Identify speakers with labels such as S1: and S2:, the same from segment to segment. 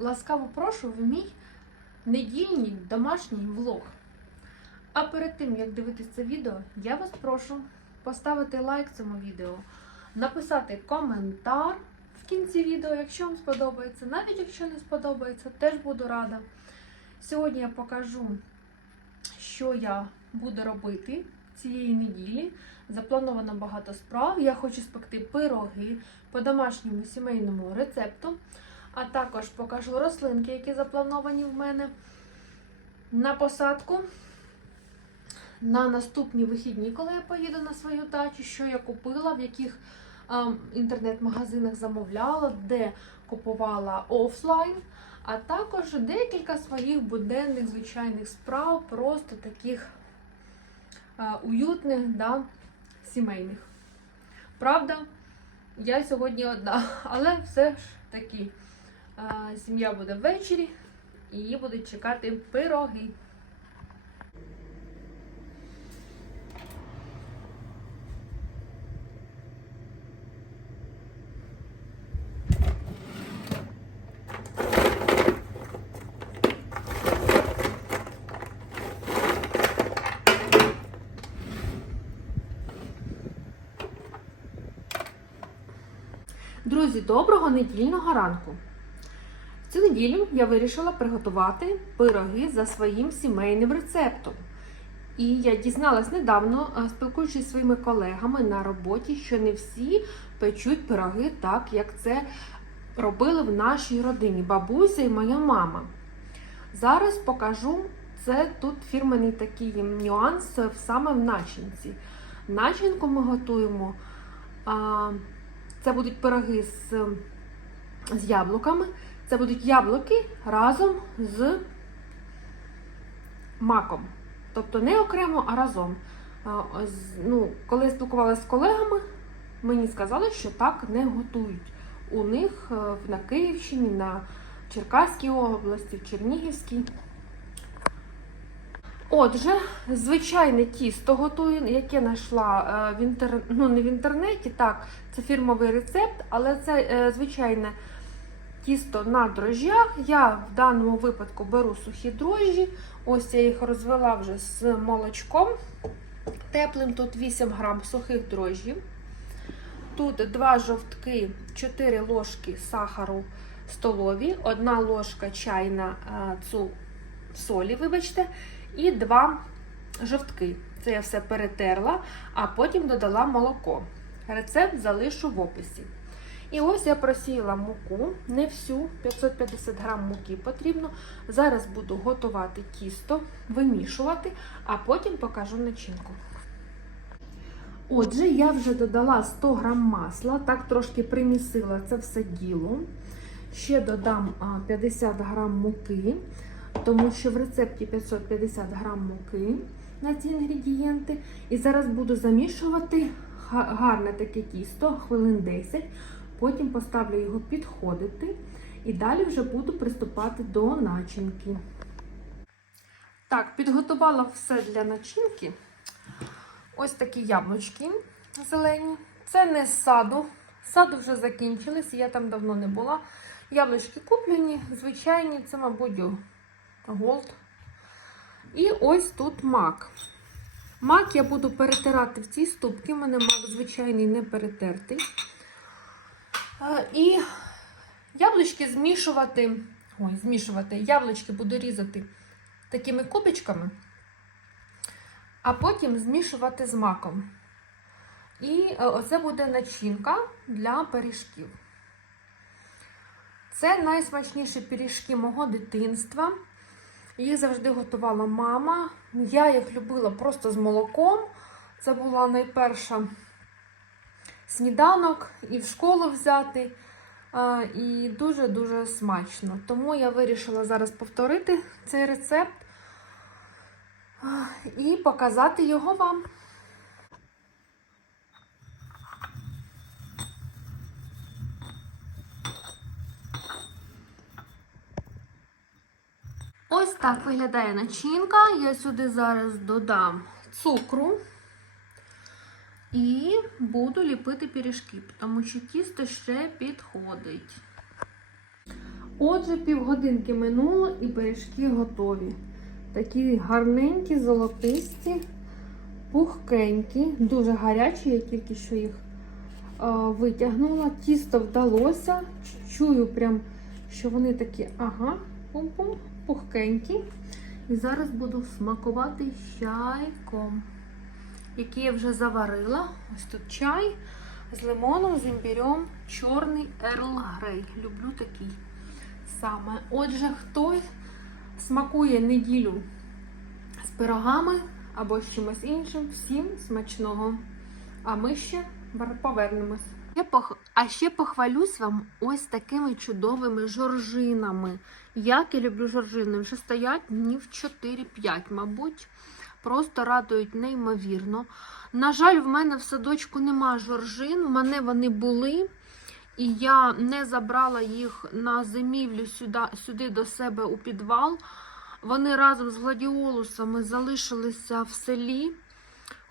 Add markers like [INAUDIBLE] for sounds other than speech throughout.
S1: ласкаво прошу в мій недільний домашній влог. А перед тим, як дивитися це відео, я вас прошу поставити лайк цьому відео, написати коментар в кінці відео, якщо вам сподобається. Навіть якщо не сподобається, теж буду рада. Сьогодні я покажу, що я буду робити цієї неділі. Заплановано багато справ. Я хочу спекти пироги по домашньому сімейному рецепту. А також покажу рослинки, які заплановані в мене на посадку. На наступні вихідні, коли я поїду на свою дачу, що я купила, в яких інтернет-магазинах замовляла, де купувала офлайн, а також декілька своїх буденних звичайних справ, просто таких е, уютних, да, сімейних. Правда, я сьогодні одна, але все ж таки сім'я буде ввечері її будуть чекати пироги. Друзі, доброго недільного ранку! Цю неділю я вирішила приготувати пироги за своїм сімейним рецептом. І я дізналась недавно, е, спілкуючись зі своїми колегами на роботі, що не всі печуть пироги так, як це робили в нашій родині бабуся і моя мама. Зараз покажу це тут фірменний такий нюанс саме в начинці. Начинку ми готуємо. Це будуть пироги з, з яблуками. Це будуть яблуки разом з маком. Тобто не окремо, а разом. Ну, коли я спілкувалася з колегами, мені сказали, що так не готують. У них е, на Київщині, на Черкаській області, в Чернігівській. Отже, звичайне тісто готую, яке знайшла е, в інтер... ну, не в інтернеті, так, це фірмовий рецепт, але це е, звичайне тісто на дрожжах. Я в даному випадку беру сухі дрожжі. Ось я їх розвела вже з молочком теплим. Тут 8 грам сухих дрожжів. Тут 2 жовтки, 4 ложки сахару столові, 1 ложка чайна е, цу солі, вибачте, і 2 жовтки. Це я все перетерла, а потім додала молоко. Рецепт залишу в описі. І ось я просіяла муку, не всю, 550 грам муки потрібно. Зараз буду готувати тісто, вимішувати, а потім покажу начинку. Отже, я вже додала 100 грам масла, так трошки примісила це все діло. Ще додам 50 грам муки, тому що в рецепті 550 грам муки на ці інгредієнти. І зараз буду замішувати гарне таке тісто, хвилин 10. Потім поставлю його підходити і далі вже буду приступати до начинки. Так, підготувала все для начинки. Ось такі яблучки зелені. Це не з саду. Саду вже закінчились, я там давно не була. Яблучки куплені, звичайні, це, мабуть, голд. І ось тут мак. Мак я буду перетирати в цій ступці. У мене мак звичайний не перетертий. Е, І яблучки змішувати. Ой, змішувати. Яблучки буду різати такими кубичками, а потім змішувати з маком. І е, оце буде начинка для пиріжків. Це найсмачніші пиріжки мого дитинства. Їх завжди готувала мама. Я їх любила просто з молоком. Це була найперша сніданок і в школу взяти. І дуже-дуже смачно. Тому я вирішила зараз повторити цей рецепт і показати його вам. Ось так виглядає начинка. Я сюди зараз додам цукру і буду ліпити пиріжки, тому що тісто ще підходить. Отже, півгодинки минуло і пиріжки готові. Такі гарненькі, золотисті, пухкенькі, дуже гарячі, я тільки що їх витягнула. Тісто вдалося. Чую прям, що вони такі, ага, пум-пум, пухкенькі. І зараз буду смакувати чайком, який я вже заварила. Ось тут чай з лимоном, з імбірем, чорний Ерл Грей. Люблю такий саме. Отже, хтось смакує неділю з пирогами або з чимось іншим, всім смачного. А ми ще повернемось. А ще похвалюсь вам ось такими чудовими жоржинами. Як я люблю жоржини, вже стоять днів 4-5, мабуть. Просто радують неймовірно. На жаль, в мене в садочку нема жоржин, в мене вони були. І я не забрала їх на зимівлю сюди, сюди до себе у підвал. Вони разом з гладіолусами залишилися в селі.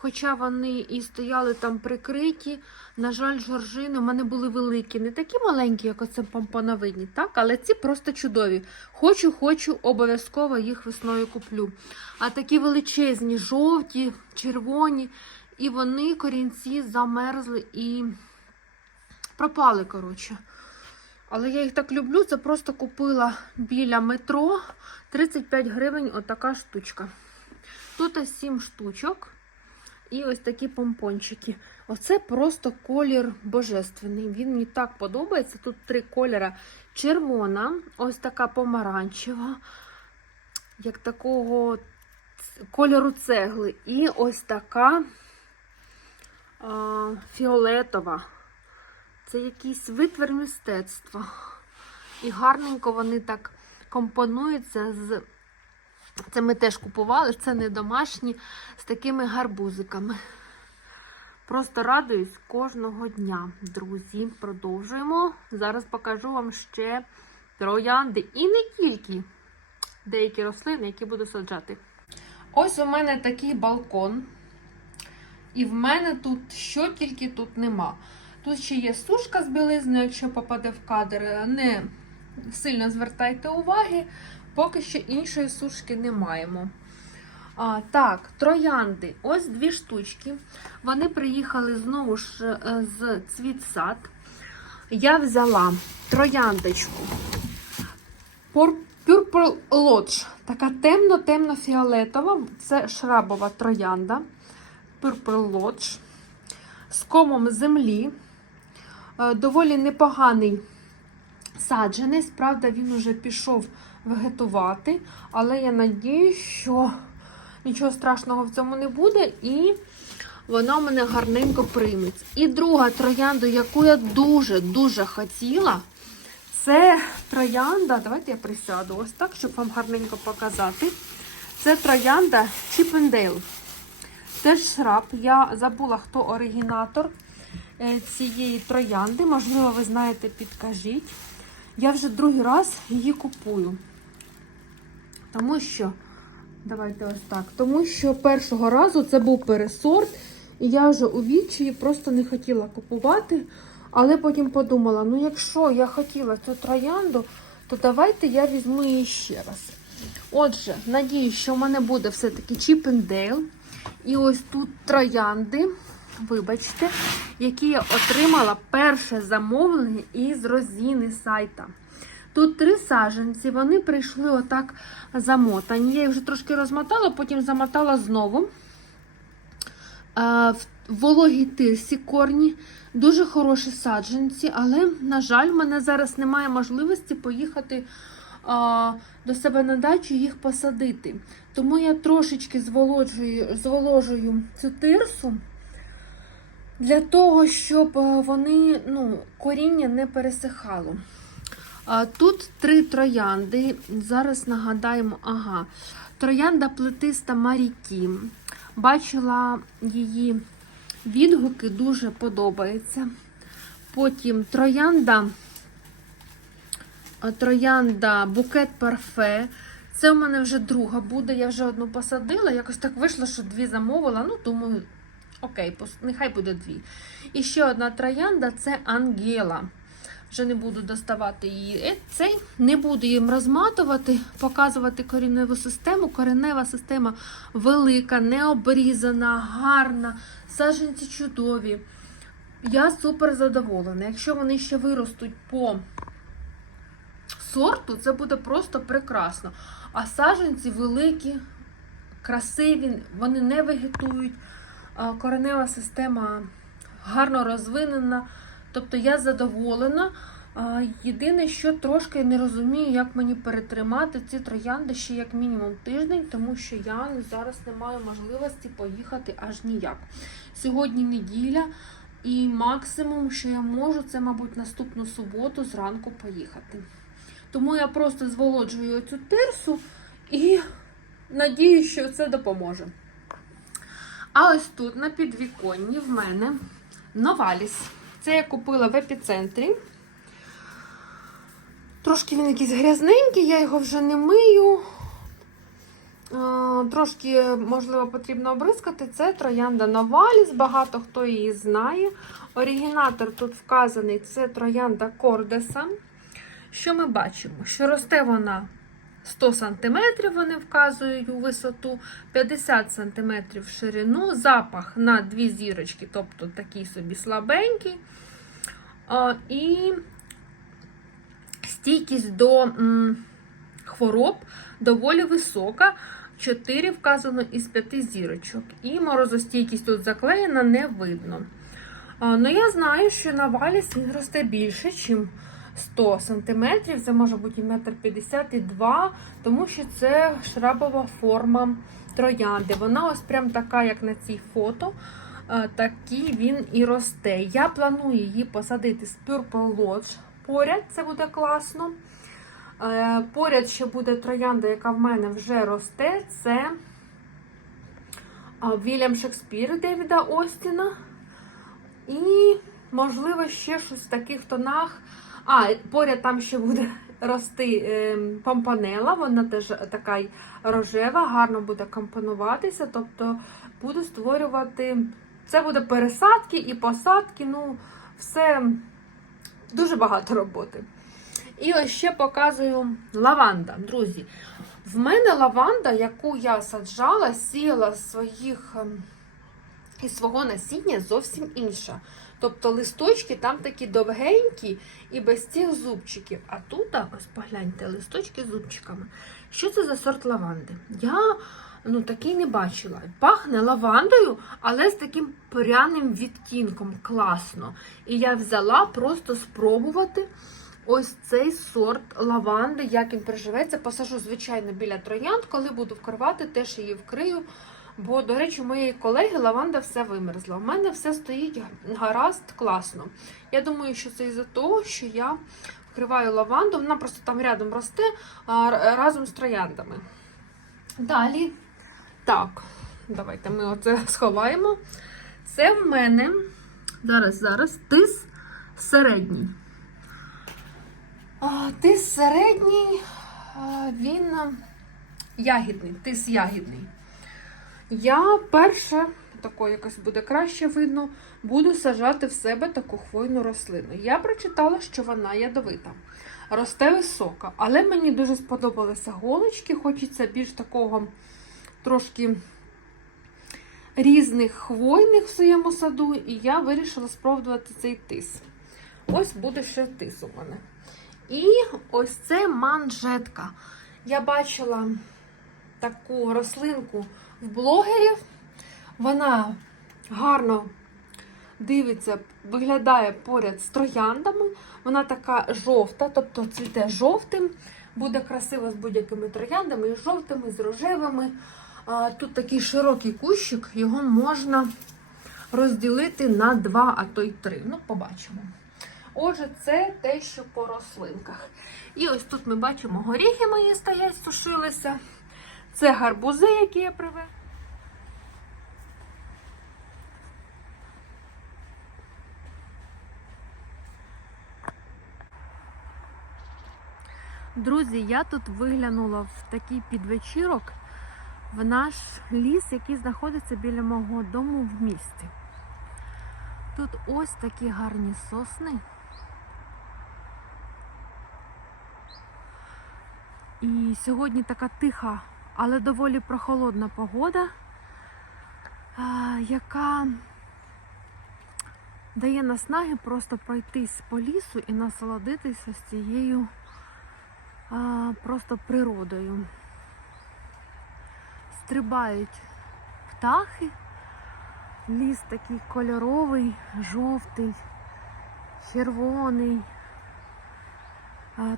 S1: Хоча вони і стояли там прикриті. На жаль, жоржини у мене були великі, не такі маленькі, як оце помпоновидні, так? але ці просто чудові. Хочу, хочу, обов'язково їх весною куплю. А такі величезні, жовті, червоні, і вони корінці замерзли і пропали, коротше. Але я їх так люблю, це просто купила біля метро 35 гривень отака штучка. Тут 7 штучок. І ось такі помпончики. Оце просто колір божественний. Він мені так подобається. Тут три кольора: червона, ось така помаранчева, як такого кольору цегли. І ось така а, фіолетова. Це якийсь витвір мистецтва. І гарненько вони так компонуються з. Це ми теж купували, це не домашні, з такими гарбузиками. Просто радуюсь кожного дня, друзі. Продовжуємо. Зараз покажу вам ще троянди. І не тільки деякі рослини, які буду саджати. Ось у мене такий балкон. І в мене тут що тільки тут нема. Тут ще є сушка з білизною, якщо попаде в кадр. Не сильно звертайте уваги. Поки що іншої сушки не маємо. А, Так, троянди. Ось дві штучки. Вони приїхали знову ж з цвітсад. Я взяла трояндочку Purple Lodge. Така темно-темно-фіолетова. Це шрабова троянда. Purple Lodge. З комом землі. Доволі непоганий саджанець. Правда, він уже пішов вегетувати, але я надію, що нічого страшного в цьому не буде, і вона мене гарненько прийметься. І друга троянда, яку я дуже-дуже хотіла, це троянда. Давайте я присяду ось так, щоб вам гарненько показати. Це троянда Чіпендейл. Теж шраб. Я забула, хто оригінатор цієї троянди. Можливо, ви знаєте, підкажіть. Я вже другий раз її купую. Тому що, давайте ось так. Тому що першого разу це був пересорт, і я вже у відчаї просто не хотіла купувати. Але потім подумала: ну, якщо я хотіла цю троянду, то давайте я візьму її ще раз. Отже, надію, що в мене буде все-таки Чіпендейл. І ось тут троянди, вибачте, які я отримала перше замовлення із розіни сайта. Тут три саженці, вони прийшли отак замотані. Я їх вже трошки розмотала, потім замотала знову. В вологій тирсі корні, дуже хороші саджанці, але, на жаль, в мене зараз немає можливості поїхати до себе на дачу їх посадити. Тому я трошечки зволожую, зволожую цю тирсу для того, щоб вони, ну, коріння не пересихало. Тут три троянди. Зараз нагадаємо, ага, троянда плетиста Марітім. Бачила її відгуки, дуже подобається. Потім троянда, троянда букет парфе. Це у мене вже друга буде. Я вже одну посадила. Якось так вийшло, що дві замовила. Ну, думаю, окей, нехай буде дві. І ще одна троянда це Ангела. Вже не буду доставати її. Е, Цей не буду їм розматувати, показувати кореневу систему. Коренева система велика, не обрізана, гарна, саджанці чудові. Я супер задоволена. Якщо вони ще виростуть по сорту, це буде просто прекрасно. А саджанці великі, красиві, вони не вегетують. Коренева система гарно розвинена. Тобто я задоволена. Єдине, що трошки не розумію, як мені перетримати ці троянди ще як мінімум тиждень, тому що я зараз не маю можливості поїхати аж ніяк. Сьогодні неділя, і максимум, що я можу, це, мабуть, наступну суботу зранку поїхати. Тому я просто зволоджую цю тирсу і надію, що це допоможе. А ось тут на підвіконні в мене новаліс. Це я купила в епіцентрі. Трошки він якийсь грязненький, я його вже не мию. Трошки, можливо, потрібно обрискати. Це троянда Новаліс, багато хто її знає. Оригінатор тут вказаний це троянда Кордеса. Що ми бачимо? Що росте вона 100 см, вони вказують у висоту, 50 см в ширину, запах на дві зірочки, тобто такий собі слабенький. І стійкість до хвороб доволі висока. 4 вказано із 5 зірочок. І морозостійкість тут заклеєна, не видно. Ну, я знаю, що на валіс він росте більше, ніж 100 см. Це може бути і 1,50 і 2 тому що це шрабова форма троянди. Вона ось прям така, як на цій фото. Е, Такий він і росте. Я планую її посадити з Purple Lodge поряд, це буде класно. Е, Поряд ще буде троянда, яка в мене вже росте. Це Вільям Шекспір Девіда Остіна. І, можливо, ще щось в таких тонах. А, поряд там ще буде рости е, помпанела, вона теж така рожева, гарно буде компонуватися. Тобто буду створювати. Це буде пересадки і посадки. Ну, все дуже багато роботи. І ось ще показую лаванда. Друзі, в мене лаванда, яку я саджала, сіяла своїх із свого насіння зовсім інша. Тобто листочки там такі довгенькі і без цих зубчиків. А тут, ось погляньте, листочки з зубчиками. Що це за сорт лаванди? Я ну, такий не бачила. Пахне лавандою, але з таким пряним відтінком. Класно. І я взяла просто спробувати ось цей сорт лаванди, як він приживеться. Посажу, звичайно, біля троянд, коли буду вкривати, теж її вкрию. Бо, до речі, у моєї колеги лаванда все вимерзла. У мене все стоїть гаразд, класно. Я думаю, що це із-за того, що я вкриваю лаванду, вона просто там рядом росте разом з трояндами. Далі, так, давайте ми оце [LAUGHS] сховаємо. Це в мене зараз, зараз тис середній. А, Тис середній, він ягідний, тис ягідний. Я перше, тако якось буде краще видно, буду сажати в себе таку хвойну рослину. Я прочитала, що вона ядовита, росте висока, але мені дуже сподобалися голочки, хочеться більш такого трошки різних хвойних в своєму саду, і я вирішила спробувати цей тис. Ось буде ще тис у мене. І ось це манжетка. Я бачила таку рослинку в блогерів. Вона гарно дивиться, виглядає поряд з трояндами. Вона така жовта, тобто цвіте жовтим. Буде красиво з будь-якими трояндами, з жовтими, з рожевими. Тут такий широкий кущик, його можна розділити на два, а то й три. Ну, побачимо. Отже, це те, що по рослинках. І ось тут ми бачимо, горіхи мої стоять, сушилися. Це гарбузи, які я привезла. Друзі, я тут виглянула в такий підвечірок в наш ліс, який знаходиться біля мого дому в місті. Тут ось такі гарні сосни. І сьогодні така тиха але доволі прохолодна погода, яка дає наснаги просто пройтись по лісу і насолодитися з цією просто природою. Стрибають птахи, ліс такий кольоровий, жовтий, червоний.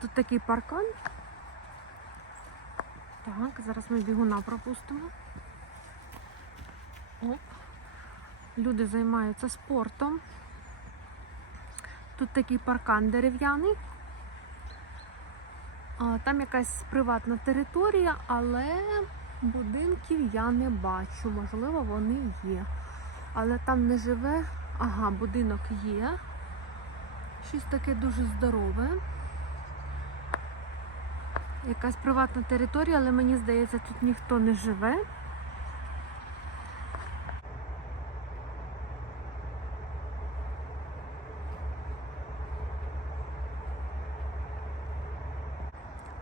S1: Тут такий паркан. Так, зараз ми бігуна пропустимо. Оп. Люди займаються спортом. Тут такий паркан дерев'яний. Там якась приватна територія, але будинків я не бачу. Можливо, вони є. Але там не живе. Ага, будинок є. Щось таке дуже здорове. Якась приватна територія, але мені здається, тут ніхто не живе.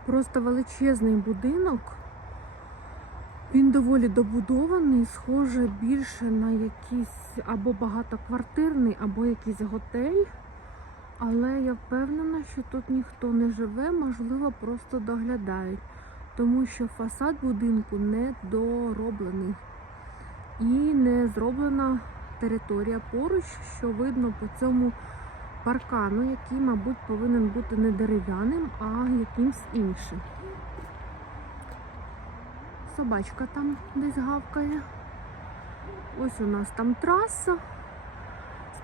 S1: Просто величезний будинок. Він доволі добудований, схоже більше на якийсь або багатоквартирний, або якийсь готель. Але я впевнена, що тут ніхто не живе, можливо, просто доглядають, тому що фасад будинку не дороблений і не зроблена територія поруч, що видно по цьому паркану, який, мабуть, повинен бути не дерев'яним, а якимсь іншим. Собачка там десь гавкає. Ось у нас там траса.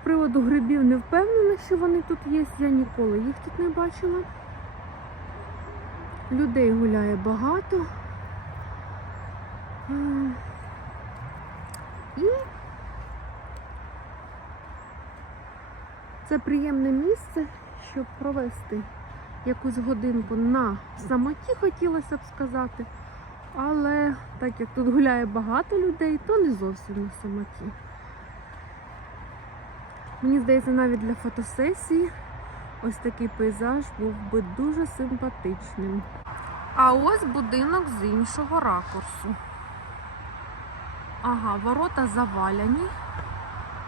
S1: Приводу грибів не впевнена, що вони тут є. Я ніколи їх тут не бачила. Людей гуляє багато. І це приємне місце, щоб провести якусь годинку на самоті, хотілося б сказати. Але так як тут гуляє багато людей, то не зовсім на самоті. Мені здається, навіть для фотосесії ось такий пейзаж був би дуже симпатичним. А ось будинок з іншого ракурсу. Ага, ворота заваляні.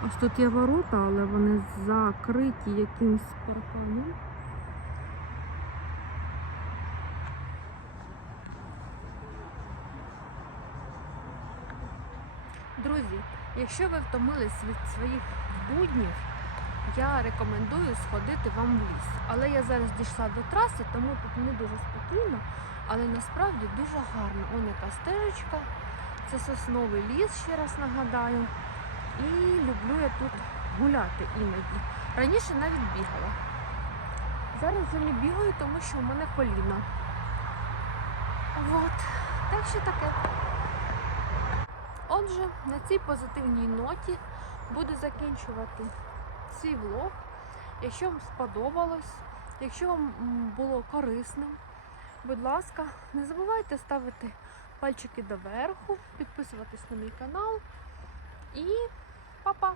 S1: Ось тут є ворота, але вони закриті якимсь парканом. Друзі, якщо ви втомились від своїх буднів, я рекомендую сходити вам в ліс. Але я зараз дійшла до траси, тому тут не дуже спокійно, але насправді дуже гарно. Он яка стежечка, це сосновий ліс, ще раз нагадаю. І люблю я тут гуляти іноді. Раніше навіть бігала. Зараз вже не бігаю, тому що у мене коліна. От. Так що таке. Отже, на цій позитивній ноті буду закінчувати цей влог. Якщо вам сподобалось, якщо вам було корисним, будь ласка, не забувайте ставити пальчики доверху, підписуватись на мій канал і па-па!